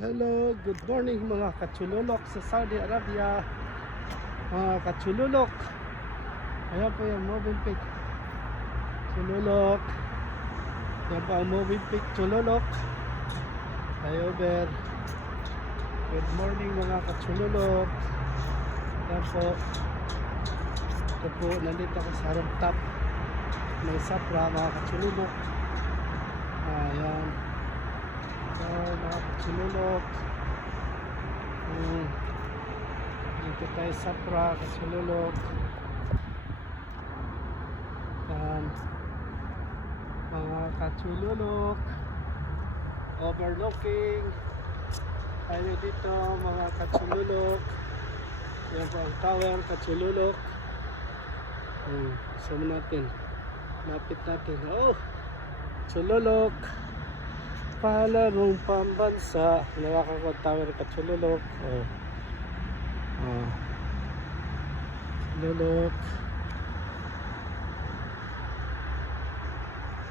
Hello, good morning mga kachululok sa Saudi Arabia. Mga kachululok, ayan po yung Movenpick Chululok. Ayan po ang Movenpick Chululok flyover. Good morning mga kachululok. Ayan po, ito po, nandito ako sa rooftop ng Sapra mga kachululok. Ayan, so mga kachululok, dito tayo sa Sapra kachululok. Ayan, mga kachululok, overlooking tayo dito mga kachululok. Yan po ang tower kachululok. Zoom natin, lapit natin. Oh, Chululok, palarong pambansa. Nakakakot tower kachululok. Chululok.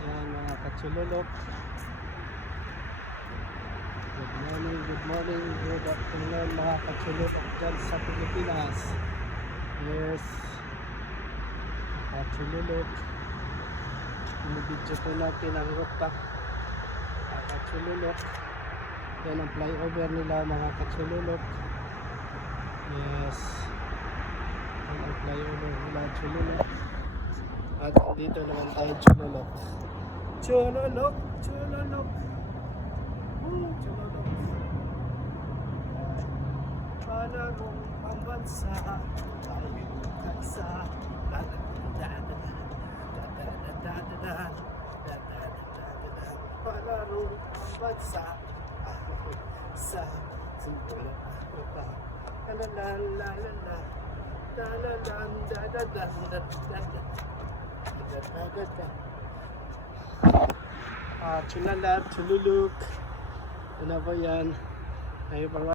Yan mga kachululok. Good morning, good afternoon mga kachululok dyan sa Pilipinas. Yes, kachululok. Video po natin ang rooftop kachululok. Yan ang flyover nila mga kachululok. Yes, yan ang flyover nila chululok. At dito naman tayo chululok. Chululok, chululok. Chululok. Palarong pambansa tayo kaisa. Palarong pambansa sa simula Africa. Chulala, chululuk. Ano ba yan? Ay,